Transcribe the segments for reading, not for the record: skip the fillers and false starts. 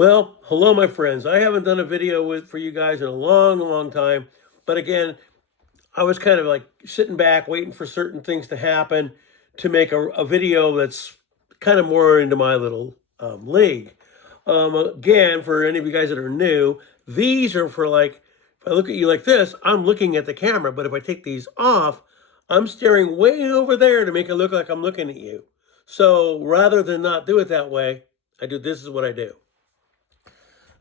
Well, hello, my friends. I haven't done a video for you guys in a long, long time. But again, I was kind of like sitting back, waiting for certain things to happen to make a video that's kind of more into my little league. Again, for any of you guys that are new, these are for like, if I look at you like this, I'm looking at the camera. But if I take these off, I'm staring way over there to make it look like I'm looking at you. So rather than not do it that way, this is what I do.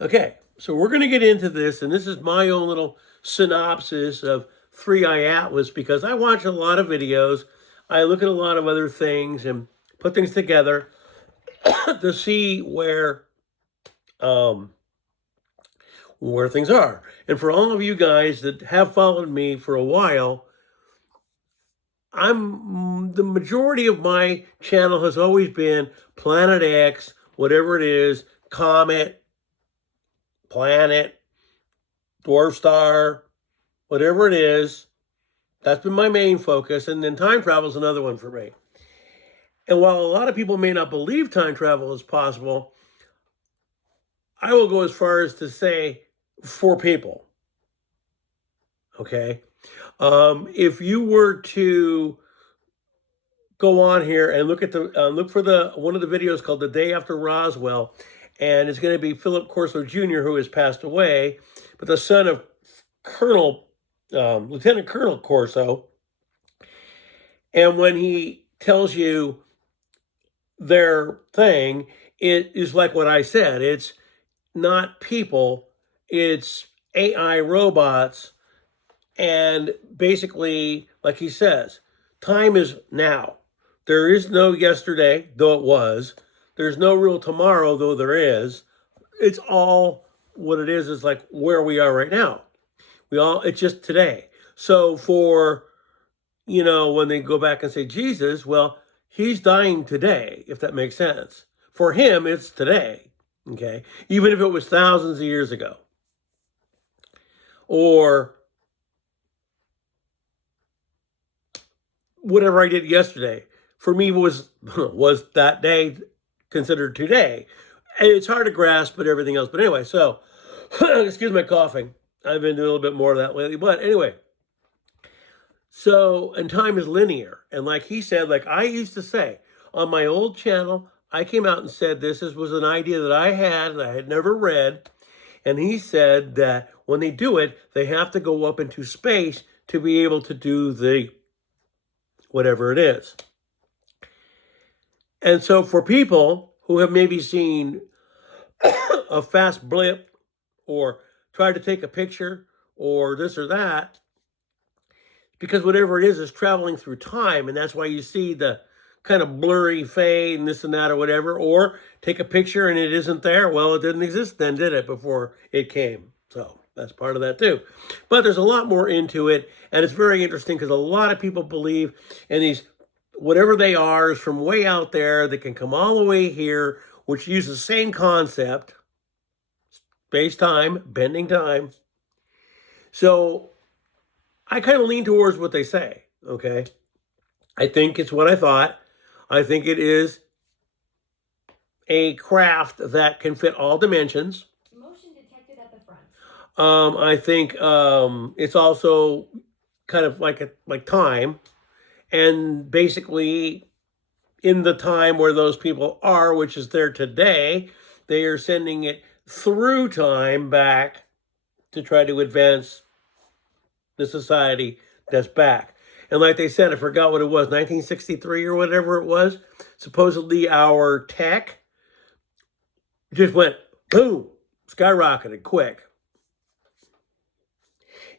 Okay, so we're going to get into this, and this is my own little synopsis of 3i Atlas because I watch a lot of videos. I look at a lot of other things and put things together to see where things are. And for all of you guys that have followed me for a while, the majority of my channel has always been Planet X, whatever it is, Comet, Planet, Dwarf Star, whatever it is. That's been my main focus. And then time travel is another one for me. And while a lot of people may not believe time travel is possible, I will go as far as to say for people. Okay. If you were to go on here and look at look for one of the videos called The Day After Roswell, and it's going to be Philip Corso Jr., who has passed away, but the son of Lieutenant Colonel Corso. And when he tells you their thing, it is like what I said. It's not people, it's AI robots. And basically, like he says, time is now. There is no yesterday, though it was. There's no real tomorrow, though there is. It's all what it is like where we are right now. It's just today. So for, when they go back and say Jesus, well, he's dying today, if that makes sense. For him, it's today, okay? Even if it was thousands of years ago. Or whatever I did yesterday, for me was that day considered today. And it's hard to grasp, but everything else. But anyway, so, excuse my coughing. I've been doing a little bit more of that lately. But anyway, so, and time is linear. And like he said, like I used to say on my old channel, I came out and said this was an idea that I had never read. And he said that when they do it, they have to go up into space to be able to do the whatever it is. And so for people who have maybe seen a fast blip or tried to take a picture or this or that, because whatever it is traveling through time, and that's why you see the kind of blurry fade and this and that or whatever, or take a picture and it isn't there. Well, it didn't exist then, did it, before it came? So that's part of that too. But there's a lot more into it, and it's very interesting because a lot of people believe in these, whatever they are, is from way out there that can come all the way here, which uses the same concept, space-time, bending time. So I kind of lean towards what they say, okay? I think it's what I thought. I think it is a craft that can fit all dimensions. Motion detected at the front. I think it's also kind of like time. And basically, in the time where those people are, which is there today, they are sending it through time back to try to advance the society that's back. And like they said, I forgot what it was, 1963 or whatever it was, supposedly our tech just went boom, skyrocketed quick.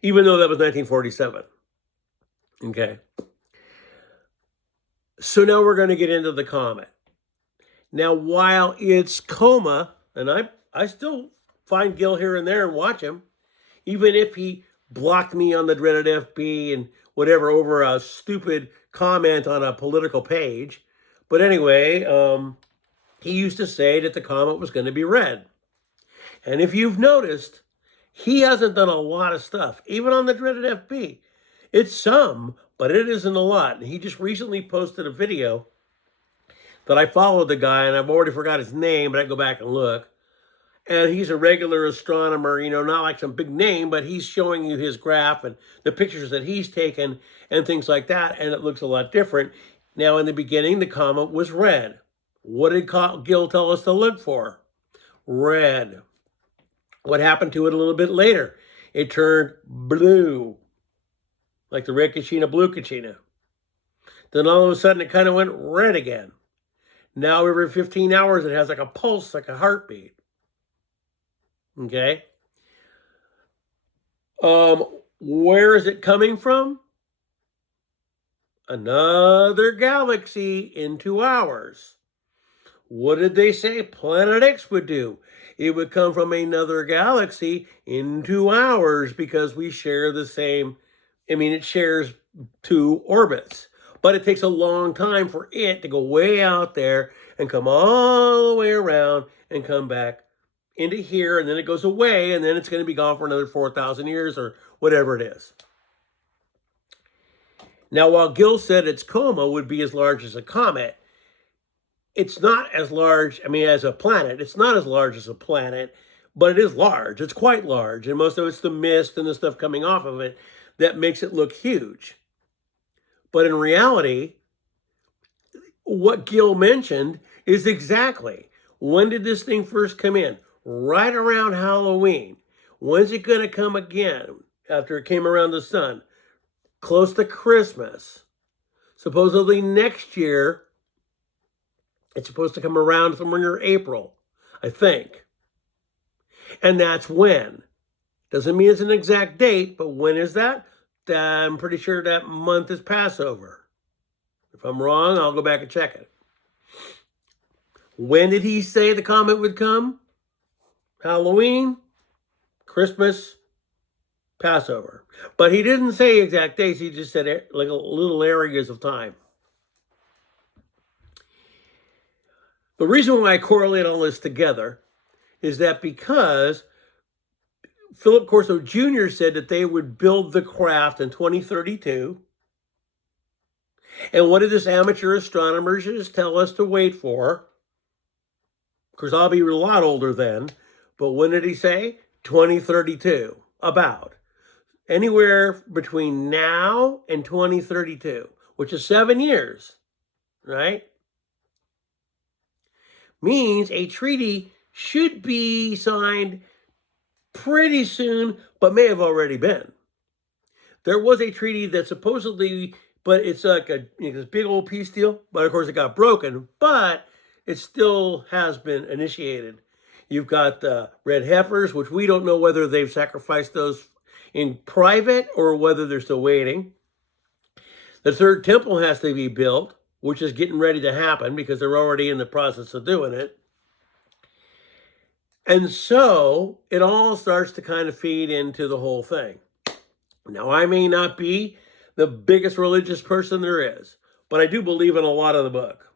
Even though that was 1947. Okay. So now we're going to get into the comet. Now, while it's coma, and I still find Gil here and there and watch him, even if he blocked me on the Dreaded FB and whatever over a stupid comment on a political page. But anyway, he used to say that the comet was going to be red. And if you've noticed, he hasn't done a lot of stuff, even on the Dreaded FB. It's some, but it isn't a lot. And he just recently posted a video that I followed the guy, and I've already forgot his name, but I go back and look. And he's a regular astronomer, not like some big name, but he's showing you his graph and the pictures that he's taken and things like that, and it looks a lot different. Now, in the beginning, the comet was red. What did Gill tell us to look for? Red. What happened to it a little bit later? It turned blue, like the red Kachina, blue Kachina. Then all of a sudden, it kind of went red again. Now, every 15 hours, it has like a pulse, like a heartbeat. Okay? Where is it coming from? Another galaxy into ours. What did they say Planet X would do? It would come from another galaxy into ours because we share the same, it shares two orbits. But it takes a long time for it to go way out there and come all the way around and come back into here, and then it goes away, and then it's going to be gone for another 4,000 years or whatever it is. Now, while Gill said its coma would be as large as a comet, it's not as large, as a planet. It's not as large as a planet, but it is large. It's quite large, and most of it's the mist and the stuff coming off of it that makes it look huge. But in reality, what Gill mentioned is exactly, when did this thing first come in? Right around Halloween. When's it going to come again after it came around the sun? Close to Christmas. Supposedly next year, it's supposed to come around somewhere near April, I think. And that's when. Doesn't mean it's an exact date, but when is that? I'm pretty sure that month is Passover. If I'm wrong, I'll go back and check it. When did he say the comet would come? Halloween, Christmas, Passover. But he didn't say exact dates. He just said like little areas of time. The reason why I correlate all this together is that because Philip Corso Jr. said that they would build the craft in 2032. And what did this amateur astronomers just tell us to wait for? Of course, I'll be a lot older then. But when did he say? 2032. About. Anywhere between now and 2032, which is 7 years, right? Means a treaty should be signed pretty soon, but may have already been. There was a treaty that supposedly, but it's like this big old peace deal, but of course it got broken, but it still has been initiated. You've got the red heifers, which we don't know whether they've sacrificed those in private or whether they're still waiting. The third temple has to be built, which is getting ready to happen because they're already in the process of doing it. And so it all starts to kind of feed into the whole thing. Now, I may not be the biggest religious person there is, but I do believe in a lot of the book.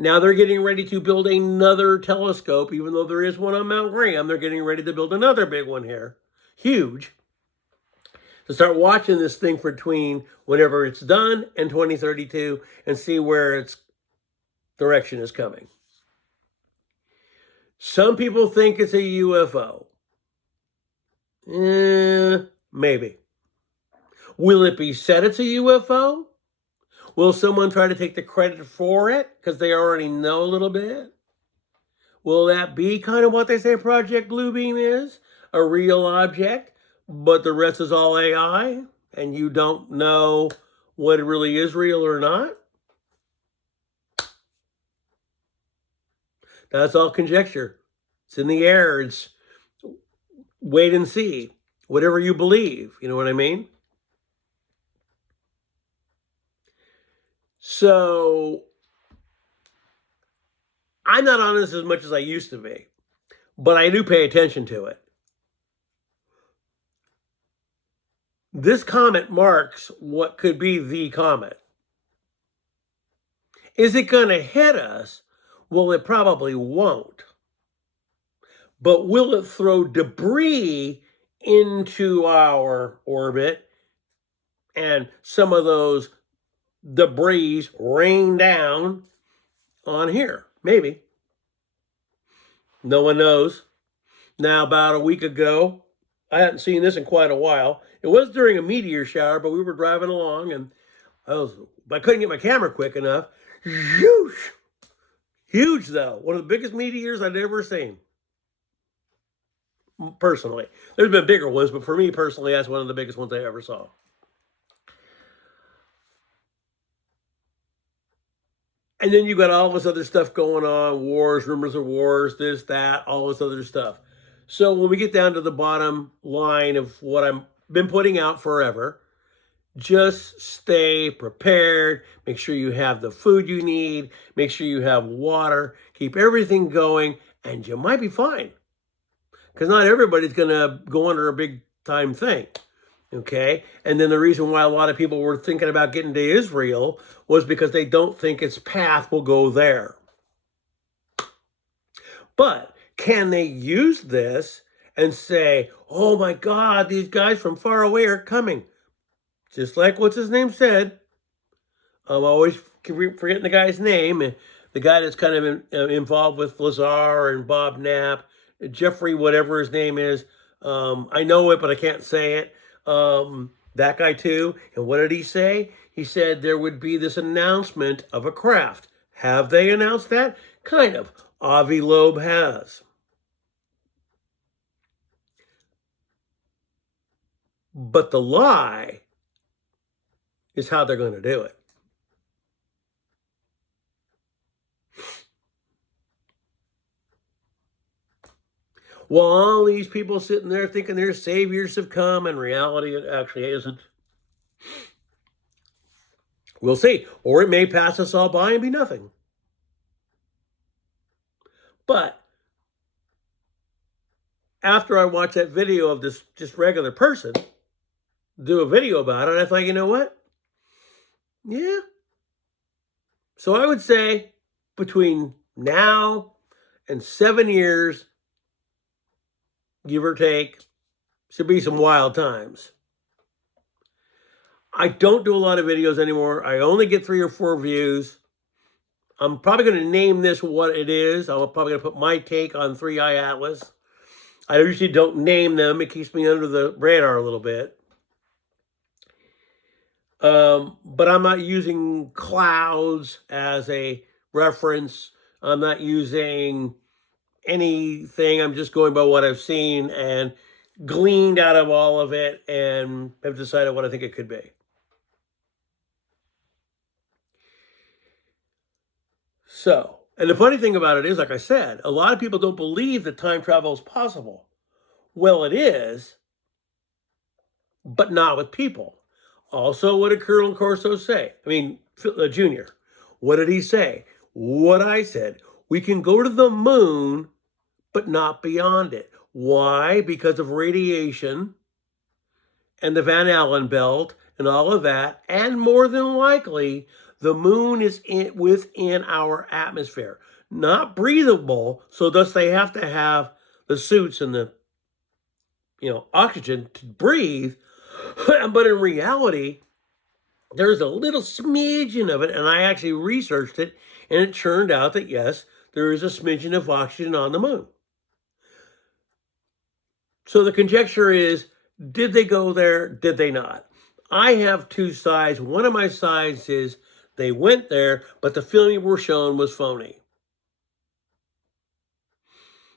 Now they're getting ready to build another telescope, even though there is one on Mount Graham. They're getting ready to build another big one here, huge, to start watching this thing between whenever it's done and 2032 and see where its direction is coming. Some people think it's a UFO. Maybe. Will it be said it's a UFO? Will someone try to take the credit for it because they already know a little bit? Will that be kind of what they say Project Bluebeam is? A real object, but the rest is all AI, and you don't know what really is real or not? That's all conjecture. It's in the air. It's wait and see. Whatever you believe. You know what I mean? So, I'm not on this as much as I used to be, but I do pay attention to it. This comet marks what could be the comet. Is it going to hit us? Well, it probably won't. But will it throw debris into our orbit and some of those debris rain down on here? Maybe. No one knows. Now, about a week ago, I hadn't seen this in quite a while. It was during a meteor shower, but we were driving along and I couldn't get my camera quick enough. Huge, huge though. One of the biggest meteors I'd ever seen. Personally, there's been bigger ones, but for me personally, that's one of the biggest ones I ever saw. And then you got all this other stuff going on, wars, rumors of wars, this, that, all this other stuff. So when we get down to the bottom line of what I've been putting out forever, just stay prepared. Make sure you have the food you need. Make sure you have water. Keep everything going, and you might be fine. Because not everybody's going to go under a big time thing. Okay. And then the reason why a lot of people were thinking about getting to Israel was because they don't think its path will go there. But can they use this and say, oh my God, these guys from far away are coming? Just like what's his name said. I'm always forgetting the guy's name. The guy that's kind of involved with Lazar and Bob Knapp, Jeffrey, whatever his name is. I know it, but I can't say it. That guy too. And what did he say? He said there would be this announcement of a craft. Have they announced that? Kind of. Avi Loeb has. But the lie is how they're going to do it. Well, all these people sitting there thinking their saviors have come, in reality, it actually isn't. We'll see. Or it may pass us all by and be nothing. But after I watched that video of this just regular person do a video about it, I thought, you know what? Yeah. So I would say between now and 7 years, give or take, should be some wild times. I don't do a lot of videos anymore. I only get 3 or 4 views. I'm probably going to name this what it is. I'm probably going to put my take on 3-Eye Atlas. I usually don't name them. It keeps me under the radar a little bit. But I'm not using clouds as a reference. I'm not using anything. I'm just going by what I've seen and gleaned out of all of it and have decided what I think it could be. So, and the funny thing about it is, like I said, a lot of people don't believe that time travel is possible. Well, it is, but not with people. Also, what did Colonel Corso say? I mean, Junior. What did he say? What I said. We can go to the moon, but not beyond it. Why? Because of radiation and the Van Allen belt and all of that. And more than likely, the moon is within our atmosphere. Not breathable, so thus they have to have the suits and the oxygen to breathe. But in reality, there's a little smidgen of it, and I actually researched it, and it turned out that yes, there is a smidgen of oxygen on the moon. So the conjecture is, did they go there? Did they not? I have 2 sides. One of my sides is they went there, but the film you were shown was phony.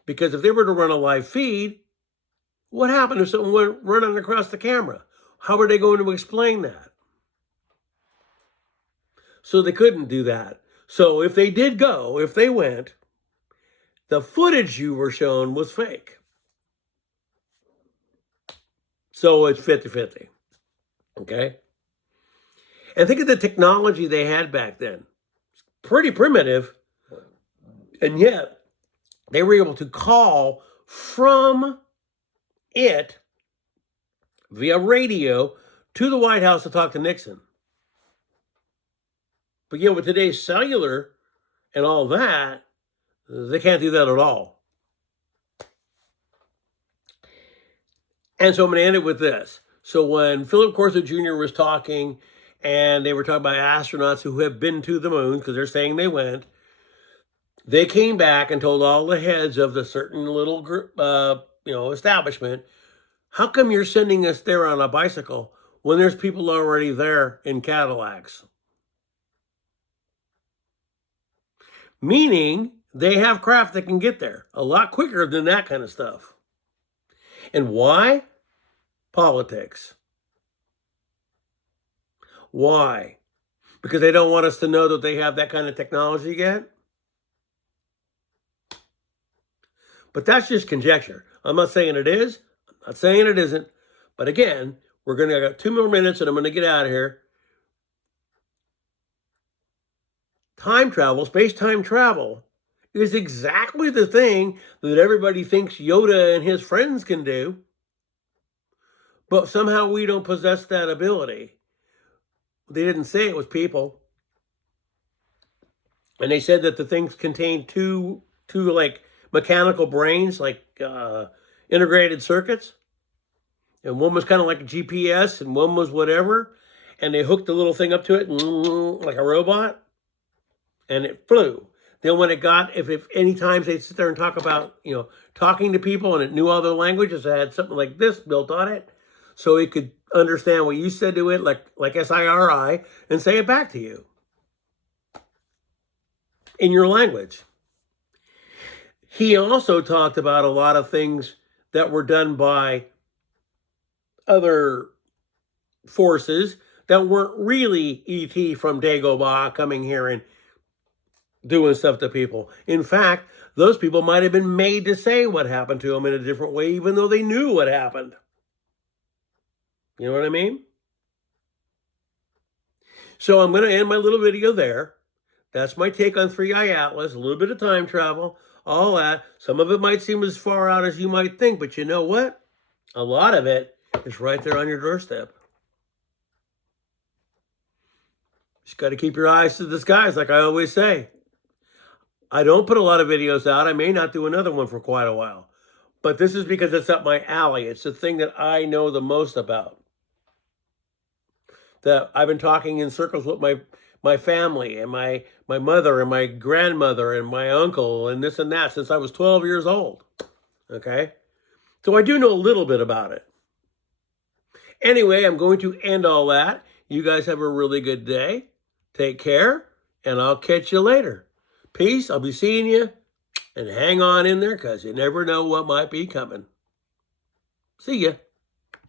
Because if they were to run a live feed, what happened if someone went running across the camera? How are they going to explain that? So they couldn't do that. So if they did go, if they went, the footage you were shown was fake. So it's 50-50. Okay? And think of the technology they had back then. It's pretty primitive. And yet, they were able to call from it via radio to the White House to talk to Nixon. But with today's cellular and all that, they can't do that at all. And so I'm going to end it with this. So when Philip Corso Jr. was talking, and they were talking about astronauts who have been to the moon, because they're saying they went, They came back and told all the heads of the certain little group, establishment, how come you're sending us there on a bicycle when there's people already there in Cadillacs? Meaning they have craft that can get there a lot quicker than that kind of stuff. And why? Politics. Why? Because they don't want us to know that they have that kind of technology yet? But that's just conjecture. I'm not saying it is. I'm not saying it isn't. But again, we're going to got 2 more minutes and I'm going to get out of here. Time travel, space-time travel, is exactly the thing that everybody thinks Yoda and his friends can do. But somehow we don't possess that ability. They didn't say it was people. And they said that the things contained two like mechanical brains, like integrated circuits. And one was kind of like a GPS and one was whatever. And they hooked the little thing up to it like a robot. And it flew. Then when it got, if any times they'd sit there and talk about, talking to people and it knew all their languages, it had something like this built on it. So it could understand what you said to it, like SIRI, and say it back to you in your language. He also talked about a lot of things that were done by other forces that weren't really ET from Dagobah coming here and doing stuff to people. In fact, those people might have been made to say what happened to them in a different way, even though they knew what happened. You know what I mean? So I'm going to end my little video there. That's my take on Three Eye Atlas, a little bit of time travel, all that. Some of it might seem as far out as you might think, but you know what? A lot of it is right there on your doorstep. Just got to keep your eyes to the skies, like I always say. I don't put a lot of videos out. I may not do another one for quite a while. But this is because it's up my alley. It's the thing that I know the most about. That I've been talking in circles with my family and my mother and my grandmother and my uncle and this and that since I was 12 years old. Okay? So I do know a little bit about it. Anyway, I'm going to end all that. You guys have a really good day. Take care, and I'll catch you later. Peace. I'll be seeing you. And hang on in there because you never know what might be coming. See ya.